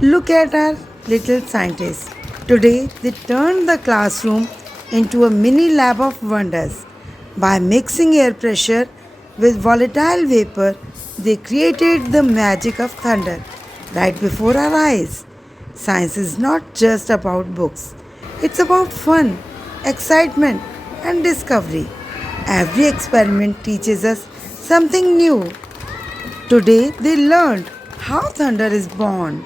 Look at our little scientists. Today, they turned the classroom into a mini lab of wonders. By mixing air pressure with volatile vapor, they created the magic of thunder right before our eyes. Science is not just about books, it's about fun, excitement, and discovery. Every experiment teaches us something new. Today, they learned how thunder is born.